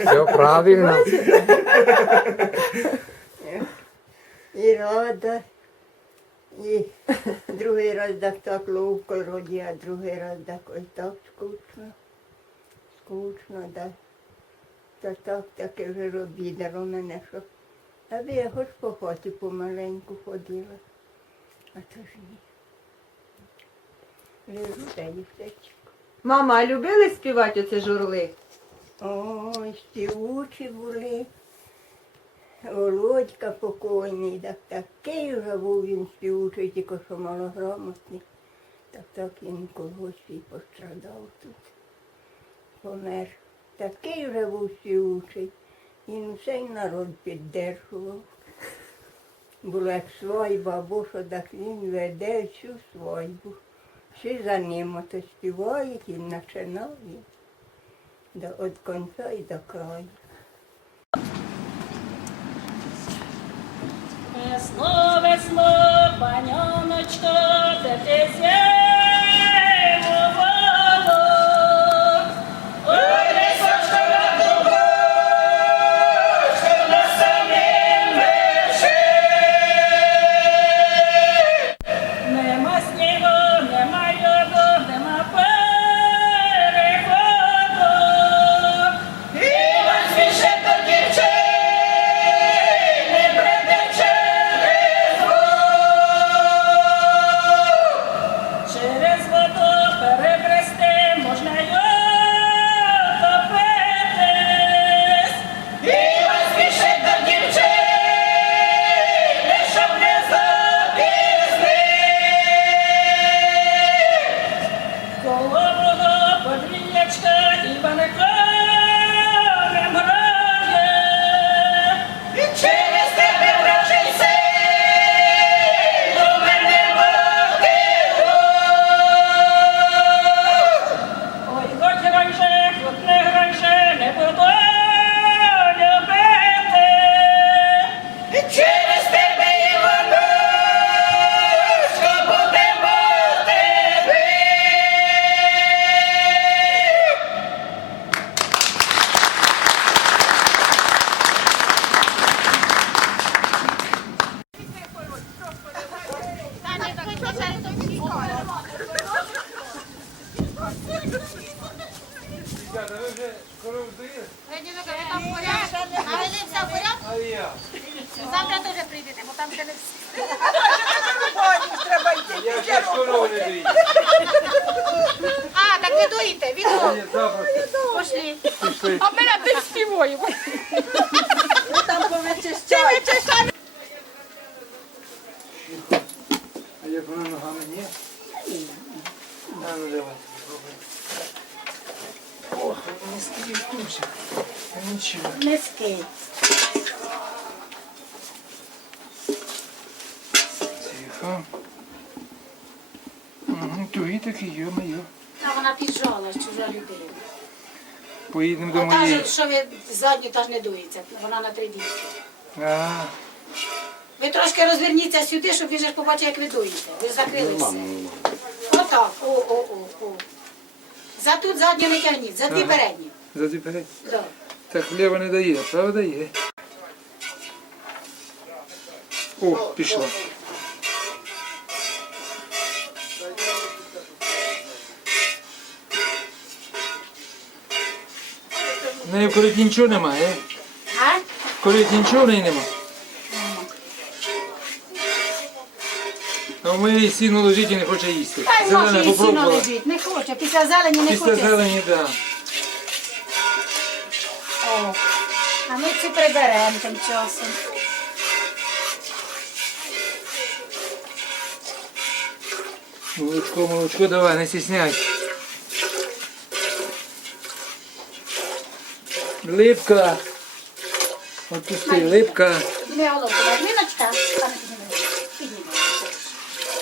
Все правильно. І рада. І другий раз так так ловко роді, а другий раз так ось так скучно. Скучно, да. Та так таке вже обідало мене, що. Аби я хоч по хаті помаленьку ходила. А то ж ні. Лежу та й все. Мама, а любили співати оце журли? Ой, співучі були. Володька покойний, так такий вже був він співучий, тільки що малограмотний. Так так він когось і пострадав тут. Помер. Такий вже був співучий. Він всей народ піддержував. Була як свайба, або що так він веде всю свайбу. Всі за ним ото співають і починав він. До, від кінця і до краю. Весно, весно, паняночко, де ти Не доїду. А, так не доїте, завтра Пошли. пішли. А ми на тим співаємо. А як вона ногами ні? А ну давай, попробуй. Ох, не скрізь дуже. Нічого. Миски. Тихо. Угу, тугі такі, йо-моє. А вона піджала, чужа людина. Поїдемо до моєї. ж, що ви задню та ж не дується, вона на три дітки. А, Ви трошки розверніться сюди, щоб ви ж побачили, як ви дуєте. Ви ж закрилися. Отак. О, о, о, о. За тут задню не тягніть, за дві Ага. передні. заді перед. Да. Так хліба не дає, а право дає. О, пішла. В в кориті нічого немає, А? в кориті нічого в неї нема. А в сіно лежить і не хоче їсти. Та й Зелене може сіно попробувала. лежить. Не хоче. Після зелені не Після хоче. зелені, так. О. А ми цю приберемо тим часом. Молочко, молочко, давай, не стісняй. Липка. Отпусти, липка. Не головку, Марміночка. Пане піднімай. Піднімай.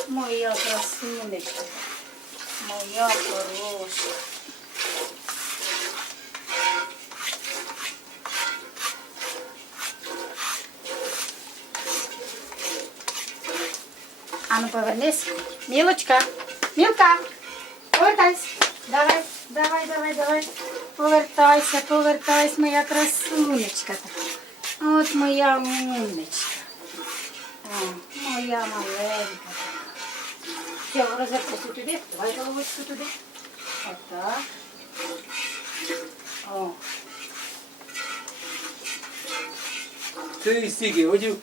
Моя красунечка. Моя хороша. Ану, повернись. Мілочка. Мілка. повертайся. Давай, давай, давай, давай. Повертайся, повертайся, моя красунечка. От моя умничка. О, моя маленька. Все, розвертайся туди, давай головочку туди. Отак. О, Ти стільки, годів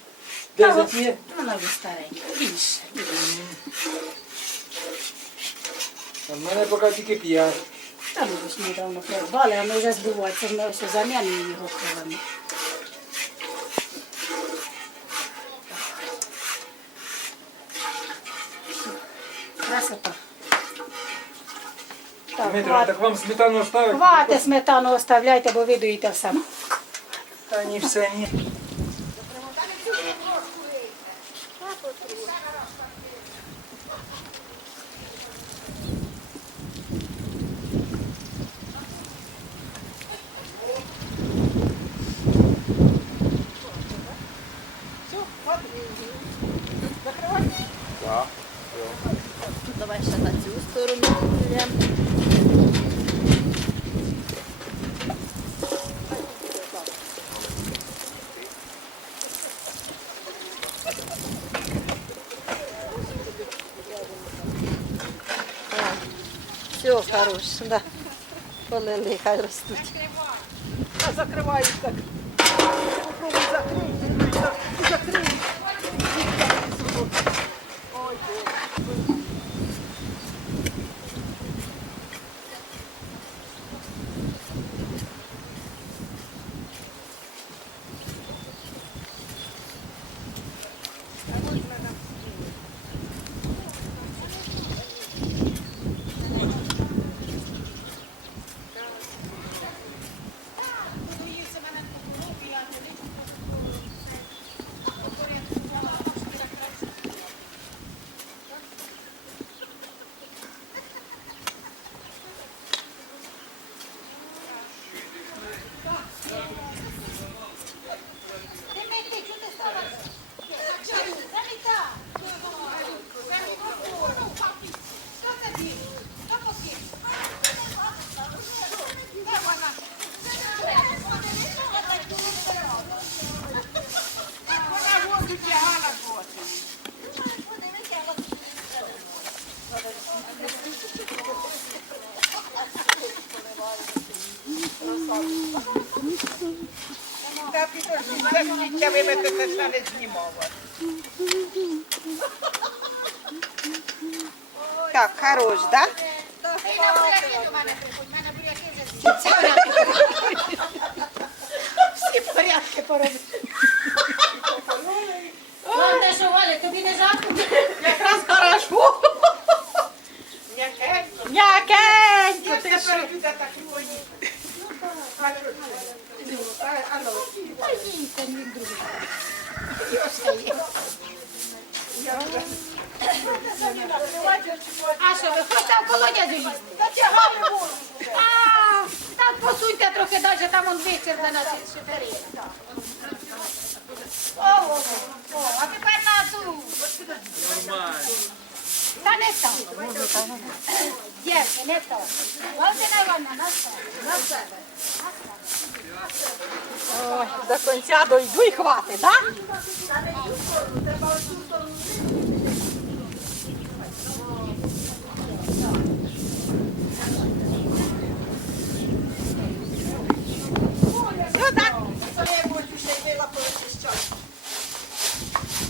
10 є? вона вже старенька. Більше, більше. А мене поки тільки 5. Та ми ж недавно придбали, а ми вже збуватися, ми ось замінимо його кровами. Красота. Так, Дмитро, хват- так вам сметану оставить? хвати сметану оставляйте, бо ви доїте все. Та ні, все, ні. Хорош, да. Полили, хай ростуть. закривають так. Попробуй закрити. Закрий. Ой, Боже. Та підожди, це сміття виметете, ще не знімала. Так, хорош, да? Всі порядки поробили. Та їсти мій другий. Йося. А що, ви хочете в колодязю їсти? А, Там посуньте трохи далі, там он витір на нас шифери. О, а тепер на ту. Та не там. Дівки, не там. Валентина Івановна, на себе. На себе. Ой, до кінця дойду і хватить, так? Все, так?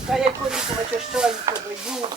Та я коліку очищаю, подаю.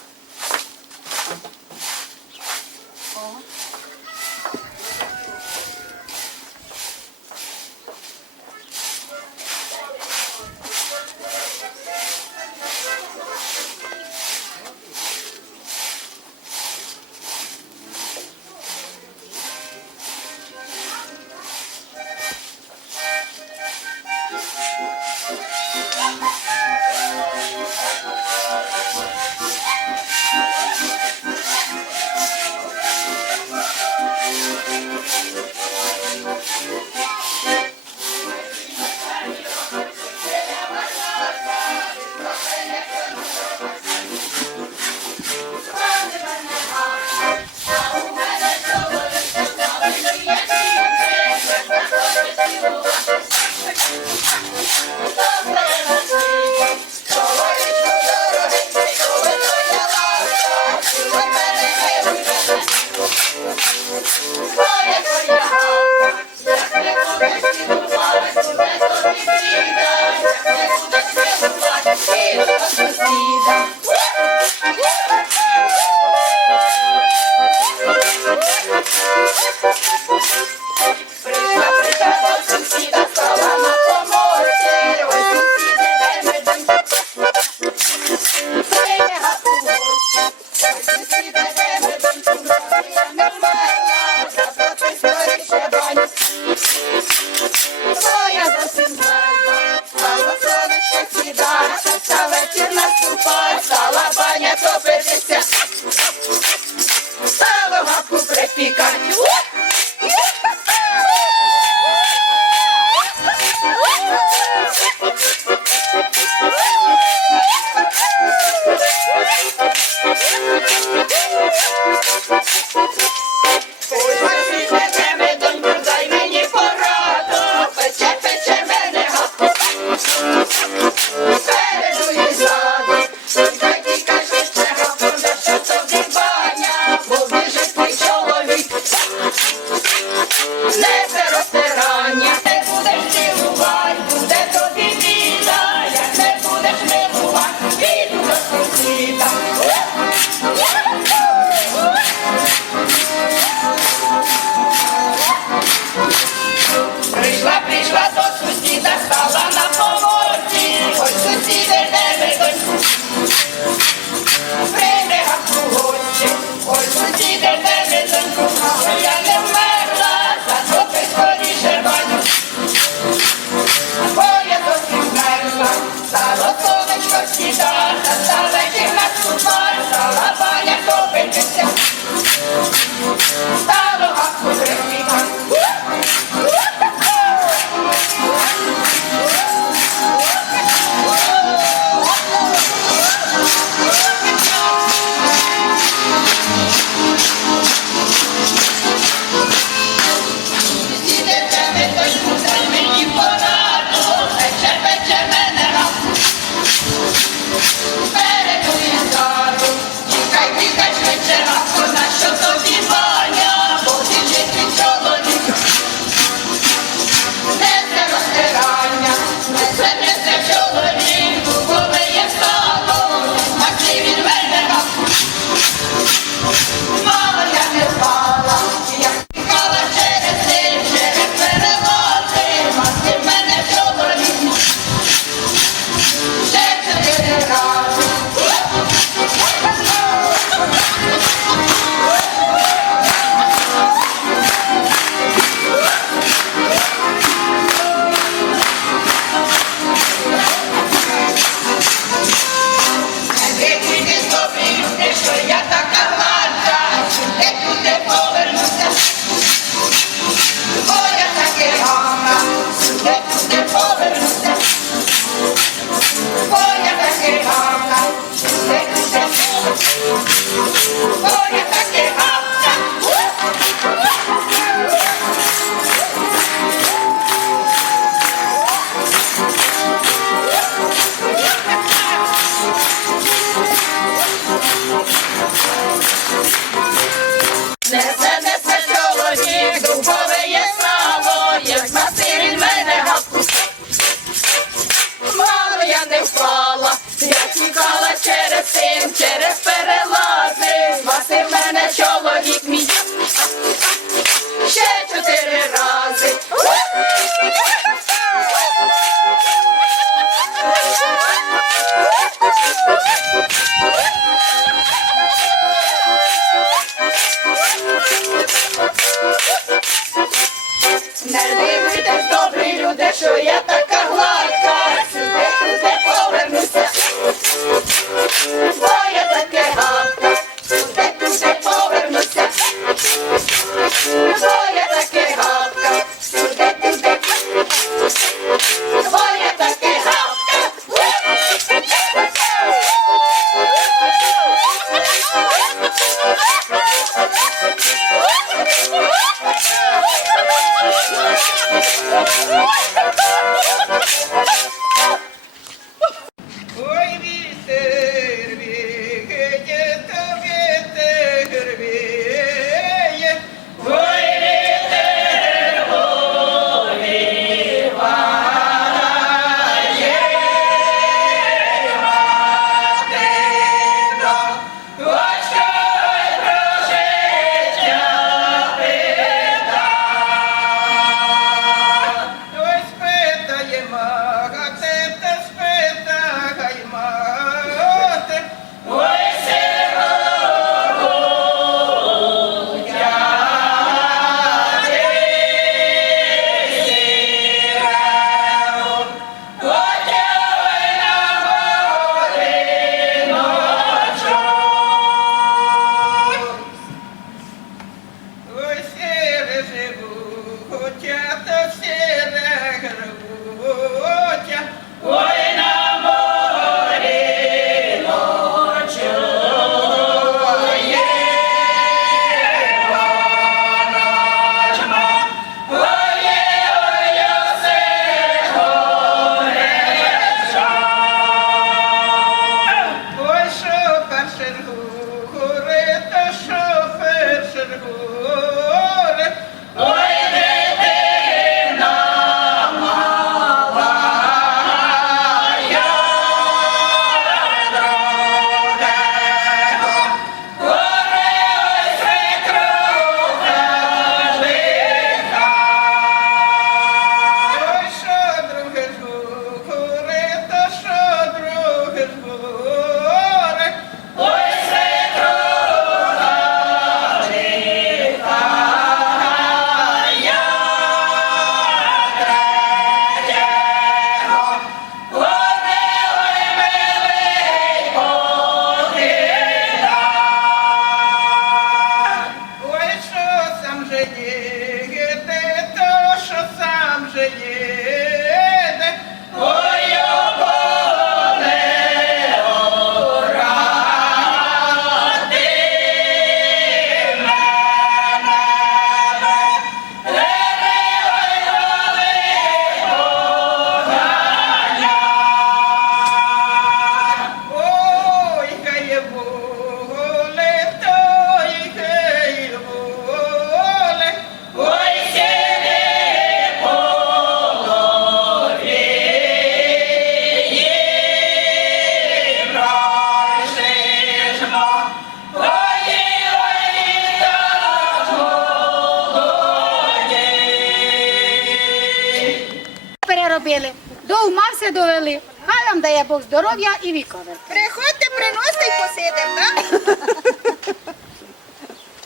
Дає Бог здоров'я і вікове. Приходьте, приносите і посидимо, так?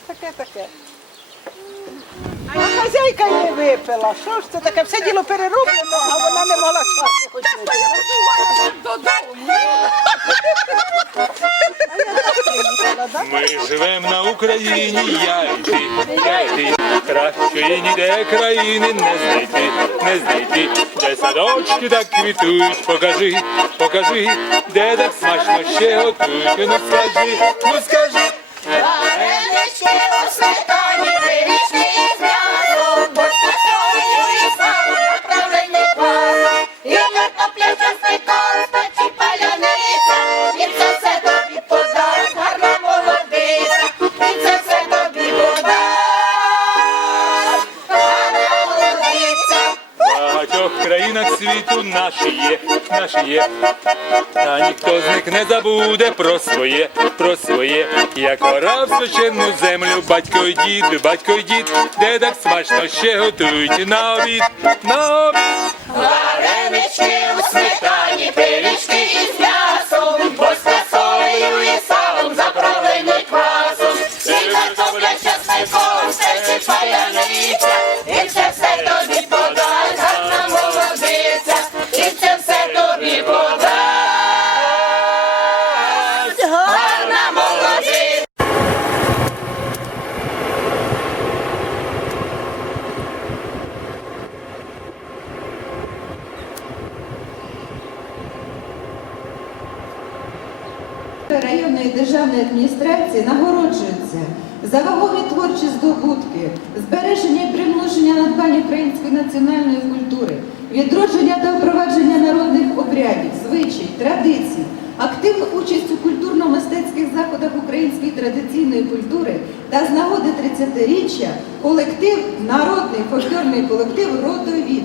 Таке таке. А хазяйка не випила. Що ж це таке? Все діло перероблено, а вона не могла чарки хоч Ми живемо на Україні, я і ти, я і ти. Кращої ніде країни не знайти, не знайти. Де садочки так квітують, покажи, покажи, де так смачно ще готують. Ну скажи, ну скажи. Варенички у сметані, і салом, заправлений квас. І картопля з часником, світу наші є, наші є. Та ніхто з них не забуде про своє, про своє. Як орав священну землю, батько й дід, батько й дід, де так смачно ще готують на обід, на обід. Варенички у сметані, пиріжки і м'ясом, районної державної адміністрації нагороджуються за вагові творчі здобутки, збереження і примноження надбань української національної культури, відродження та впровадження народних обрядів, звичай, традицій, активну участь у культурно-мистецьких заходах української традиційної культури та з нагоди 30-річчя колектив, народний фольклорний колектив «Родовід»